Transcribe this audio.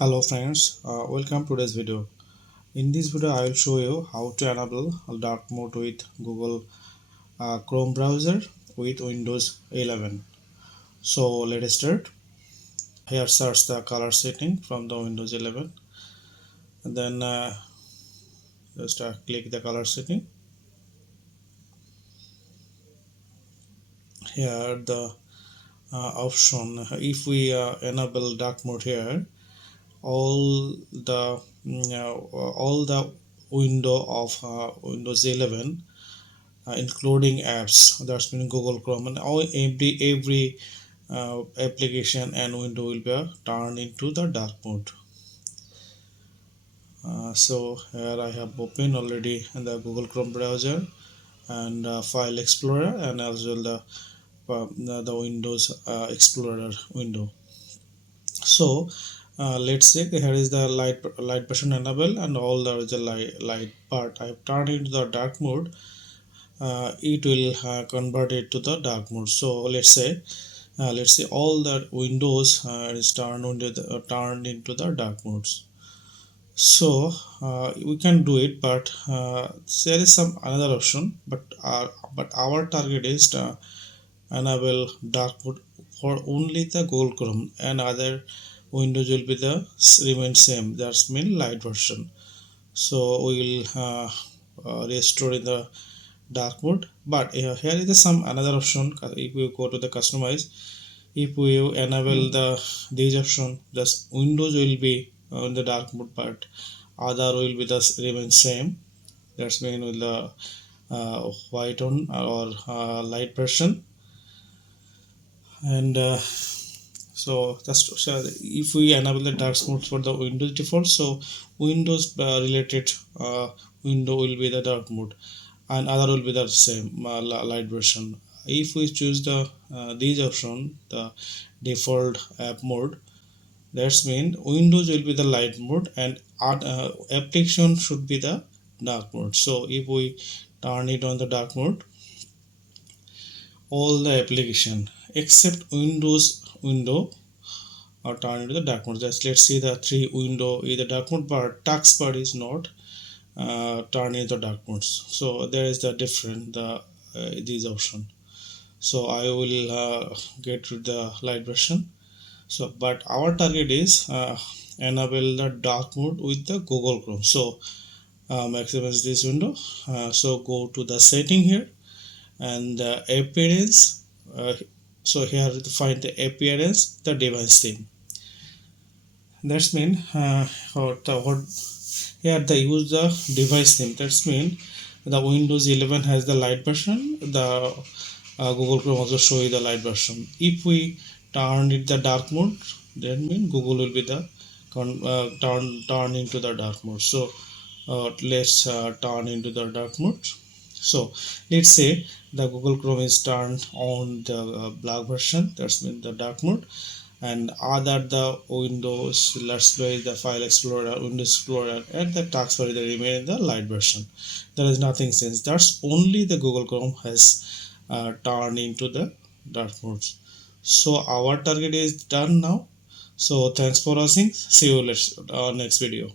Hello friends, welcome to today's video. In this video I will show you how to enable dark mode with Google Chrome browser with Windows 11. So let's start. Here search the color setting from the Windows 11 and then just click the color setting. Here the option, if we enable dark mode here, all the all the window of Windows 11 including apps, that's mean Google Chrome, and all every application and window will be turned into the dark mode. So here I have opened already in the Google Chrome browser and File Explorer, and as well the Windows Explorer window. So let's check. Here is the light version enable, and all the light part I have turned into the dark mode. It will convert it to the dark mode. So let's say all the windows is turned into the dark modes. So we can do it, but there is some another option, but our target is to enable dark mode for only the Google Chrome, and other windows will be the remain same, that's mean light version. So we will restore in the dark mode, but here is some another option. If we go to the customize, if we enable these option, just windows will be in the dark mode, but other will be the remain same, that's mean with the white on or light version. And so if we enable the dark mode for the Windows default, so Windows related window will be the dark mode, and other will be the same light version. If we choose the these option, the default app mode, that's mean Windows will be the light mode, and application should be the dark mode. So if we turn it on the dark mode, all the application except Windows window are turned into the dark mode. Just let's see the three window is the dark mode, but taskbar is not turned into dark modes. So there is the different these option. So I will get to the light version. So but our target is enable the dark mode with the Google Chrome. So maximize this window. So go to the setting here, and the appearance. So here to find the appearance, the device theme. That's mean what here the use the device theme. That's mean the Windows 11 has the light version. The Google Chrome also show you the light version. If we turn it the dark mode, then mean Google will be the turn into the dark mode. So let's turn into the dark mode. So let's say the Google Chrome is turned on the black version, that's mean the dark mode, and other the Windows, let's say the File Explorer, Windows Explorer, and the taskbar they remain in the light version. There is nothing since that's only the Google Chrome has turned into the dark modes. So our target is done now. So thanks for watching. See you next video.